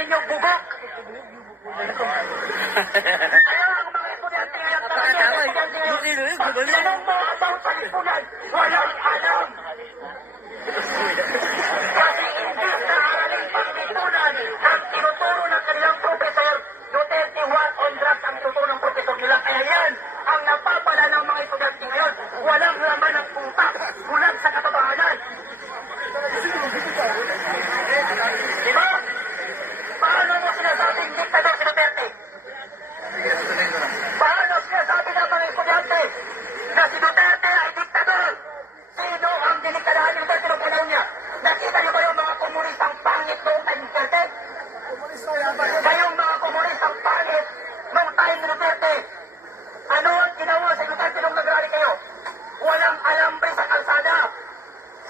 ninyo bubok. Kaya ang mga estudyante ngayon, tanong mo about sa lipunan, walang alam. Kasi imbis na aralin pang-lipunan, ang tinuturo ng kanilang professor, Duterte War on Drugs ang tinuturo ng professor nila. Kaya yan, ang napapala ng mga estudyante ngayon, walang laman ng utak, bulag sa katotohanan. Diba? Paano mo sinasabing diktador si Duterte? Paano sinasabi ng mga estudyante na si Duterte ay diktador? Sino ang diniktadahan ni Duterte ng panahon niya? Nakita niyo ba yung mga komunistang pangit noong time ni Duterte? Kayong mga komunistang pangit noong time ni Duterte, ano ang ginawa sa Duterte nung nag-rally kayo? Walang alambre sa kalsada.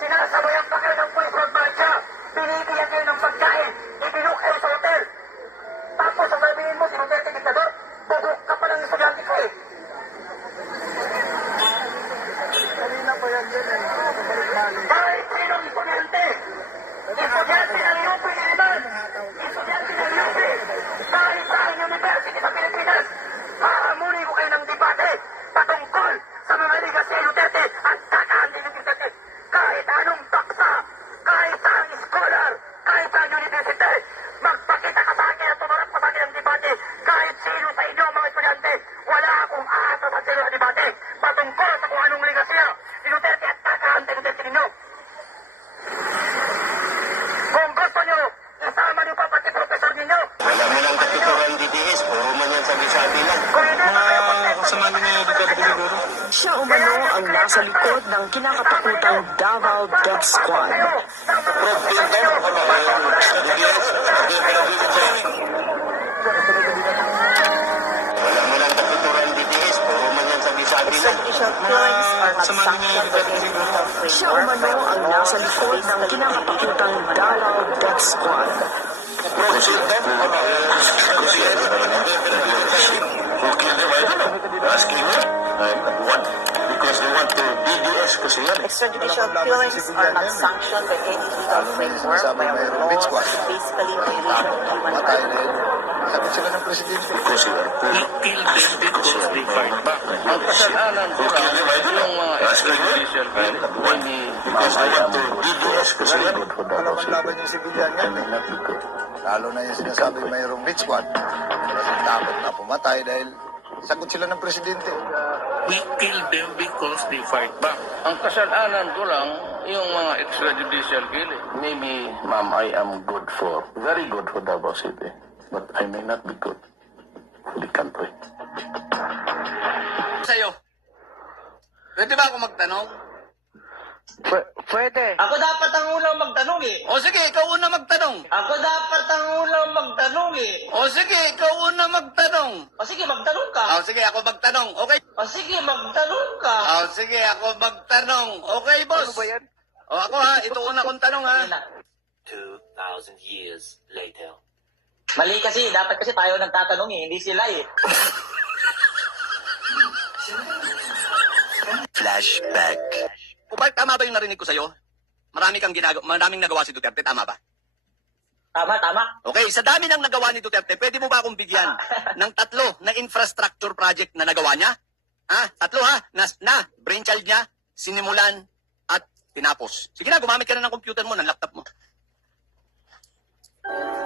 Sinasabayan pa kayo ng Boys Road Marcha. Binibigyan kayo ng pagkain. Ibinuk kayo sa hotel. Tapos sasabihin mo si Duterte diktador, bubuk ka pa ng estudyante ko eh. Kanina pa yan din eh. Kahit sinong estudyante. Estudyante ng UP Iliman. Estudyante ng UP. Kahit saan university sa Pilipinas. Hahamunin ko kayo ng debate patungkol sa mga legacy ni Duterte at kakaantin ng Duterte. Kahit anong taksa, kahit saan scholar, kahit saan university, magpakita ka sa akin at tumarap ka sa akin ng debate. Kahit sino sa inyo mga estudyante, wala akong aasa sa sino na debate patungkol sa kung anong legacy ni Duterte at kakaantin ng Duterte ninyo. Kung gusto nyo, isama nyo pa pati professor ninyo. Wala mo lang katuturan DDS, puro man yan sabi-sabi lang. Kung hindi na kayo Kasama niya Duterte siguro. Siya umano ang nasa likod ng kinakatakutang Davao Death Squad. Wala mo lang katuturan DDS, puro man yan sabi-sabi lang. Extrajudicial killings are not sanctioned by any legal Ano framework. Siya umano ang nasa likod ng kinakatakutang Davao Death Squad. Asking what? Because they want to DDS kasi yan. Extrajudicial killings are not sanctioned by any legal framework. By our laws, basically violation of human rights. Sabi sila ng presidente. Kasi yan. Kill them because they fight back. Ang kasalanan ko lang, yung mga extrajudicial kill, hindi Because they want to DDS kasi yan. Alam ang laban yung sibilyan yan. Lalo na yung sinasabi mayroong hit squad. Kasi takot na pumatay dahil sagot sila ng presidente. we kill them because they fight back. Ang kasalanan ko lang, yung mga extrajudicial kill. Maybe, ma'am, I am very good for Davao City, but I may not be good for the country. Sa'yo. Pwede ba ako magtanong? Pwede. Ako dapat ang unang magtanong eh. O sige, ikaw una magtanong. Ako dapat ang unang magtanong eh. O sige, ikaw una magtanong. O sige, magtanong ka. O sige, ako magtanong. Okay? O sige, magtanong ka. O sige, ako magtanong. Okay, boss? Ano ba yan? O ako ha, ito una kong tanong ha. 2,000 years later. Mali kasi, dapat kasi tayo nagtatanong eh, hindi sila eh. Flashback. Kupal, tama ba yung narinig ko sa'yo? Maraming nagawa si Duterte, tama ba? Tama, tama. Okay, sa dami ng nagawa ni Duterte, pwede mo ba akong bigyan ng 3 na infrastructure project na nagawa niya? Ha? 3 ha? Na brainchild niya, sinimulan, at tinapos. Sige na, gumamit ka na ng computer mo, ng laptop mo.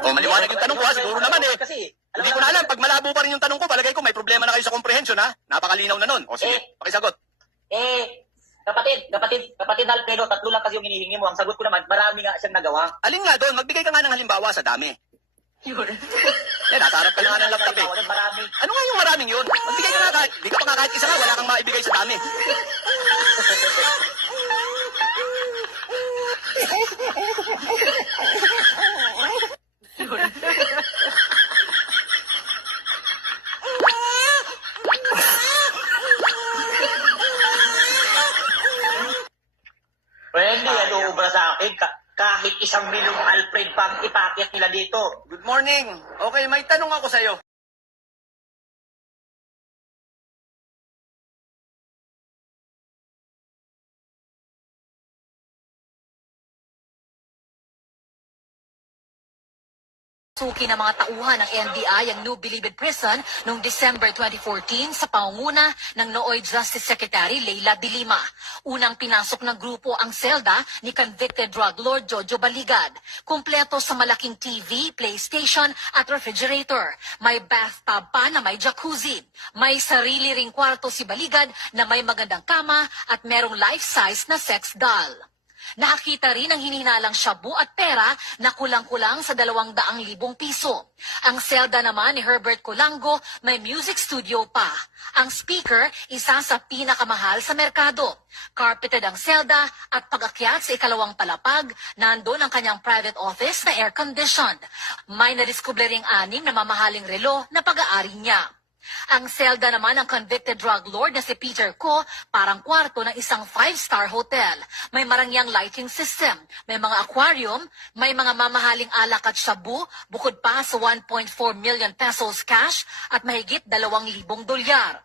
O, maliwanag yung tanong ko ha, siguro naman eh. Kasi, Hindi ko na alam, pag malabo pa rin yung tanong ko, palagay ko may problema na kayo sa comprehension ha. Napakalinaw na nun. O sige, pakisagot. kapatid Alfredo, 3 lang kasi yung hinihingi mo. Ang sagot ko naman, marami nga siyang nagawa. Alin nga doon, magbigay ka nga ng halimbawa sa dami. Yun. Eh, nakaharap ka na nga ng laptop eh. Marami. Ano nga yung maraming yun? Magbigay ka nga kahit, di ka pa nga kahit isa nga, wala kang maibigay sa dami. Pwede, ano ba sa akin? Kahit 1 milyong Alfred pang ipakit nila dito. Good morning. Okay, may tanong ako sa'yo. Suki ng mga tauhan ng NBI ang New Bilibid Prison noong December 2014 sa pangunguna ng Nooy Justice Secretary Leila de Lima. Unang pinasok ng grupo ang selda ni convicted drug lord Jojo Baligad. Kumpleto sa malaking TV, PlayStation at refrigerator. May bathtub pa na may jacuzzi. May sarili ring kwarto si Baligad na may magandang kama at merong life-size na sex doll. Nakakita rin ang hinihinalang shabu at pera na kulang-kulang sa 200,000 piso. Ang selda naman ni Herbert Colango may music studio pa. Ang speaker, isa sa pinakamahal sa merkado. Carpeted ang selda at pag-akyat sa ikalawang palapag, nandun ang kanyang private office na air-conditioned. May nadiskubre ring 6 na mamahaling relo na pag-aari niya. Ang selda naman ng convicted drug lord na si Peter Ko, parang kwarto ng isang 5-star hotel. May marangyang lighting system, may mga aquarium, may mga mamahaling alak at shabu, bukod pa sa 1.4 million pesos cash at mahigit 2,000 dolyar.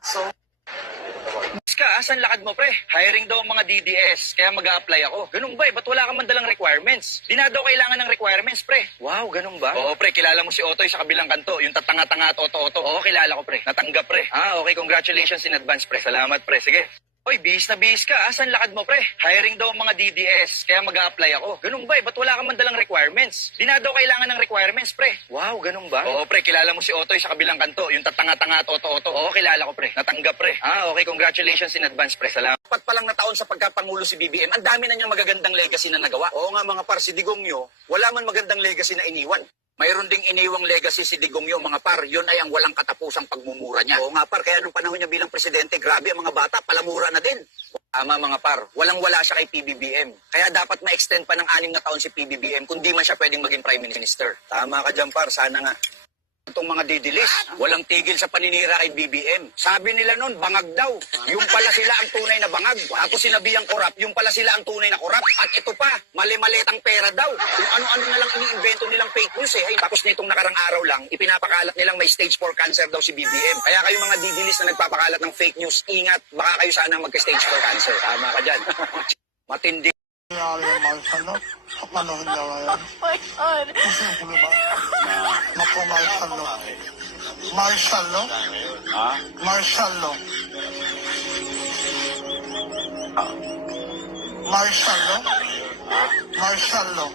Asan lakad mo, pre? Hiring daw ang mga DDS, kaya mag-a-apply ako. Ganun ba eh? Ba't wala kang mandalang requirements? Di na daw kailangan ng requirements, pre. Wow, ganun ba? Oo, pre. Kilala mo si Otoy sa kabilang kanto. Yung tatanga-tanga at Oto-Oto. Oo, kilala ko, pre. Natanggap, pre. Okay. Congratulations in advance, pre. Salamat, pre. Sige. Oy, bihis na bihis ka. Asan lakad mo, pre? Hiring daw ang mga DDS, kaya mag-a-apply ako. Ganun ba eh? Ba't wala kang mandalang requirements? Di na daw kailangan ng requirements, pre. Wow, ganun ba? Oo, pre. Kilala mo si Otoy sa kabilang kanto. Yung tatanga-tanga at Oto-Oto. Oo, kilala ko, pre. Natanggap, pre. Okay. Congratulations in advance, pre. Salamat. Pat pa lang na taon sa pagkapangulo si BBM, ang dami na niyang magagandang legacy na nagawa. Oo nga, mga par, si Digongyo, wala man magandang legacy na iniwan. Mayroon ding iniwang legacy si Digongyo, mga par. Yun ay ang walang katapusang pagmumura niya. Oo nga, par. Kaya nung panahon niya bilang presidente, grabe ang mga bata, palamura na din. Tama, mga par. Walang-wala siya kay PBBM. Kaya dapat ma-extend pa ng 6 na taon si PBBM kung di man siya pwedeng maging prime minister. Tama ka dyan, par. Sana nga. Itong mga didilis, walang tigil sa paninira kay BBM. Sabi nila nun, bangag daw. Yung pala sila ang tunay na bangag. Ako sinabihang korap, yung pala sila ang tunay na korap. At ito pa, mali-malitang pera daw. Kung ano-ano na lang iniimbento nilang fake news eh. Tapos nitong nakarang araw lang, ipinapakalat nilang may stage 4 cancer daw si BBM. Kaya kayo mga didilis na nagpapakalat ng fake news, ingat, baka kayo sana magka-stage 4 cancer. Tama ka dyan. Matindi. Panahon niya ngayon. Kasi ano ba? Naku, martial law. Martial law? Martial law. Martial law? Martial law.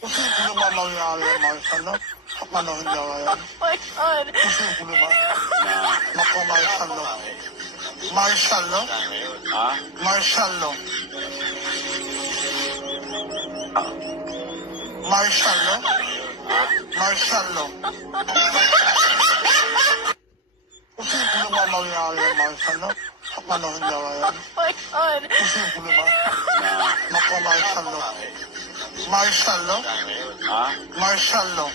Kasi ano ba mangyari ang martial law? Sa panahon niya ngayon. Kasi ano ba? Naku, martial law. Martial law? Martial law. Martial law? Martial law. Kasi ano ba mangyari ang martial law? Sa panahon niya ngayon. Kasi ano ba? Naku, martial law. Martial law? Martial law.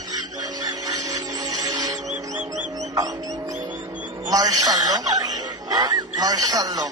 Martial law? Martial law.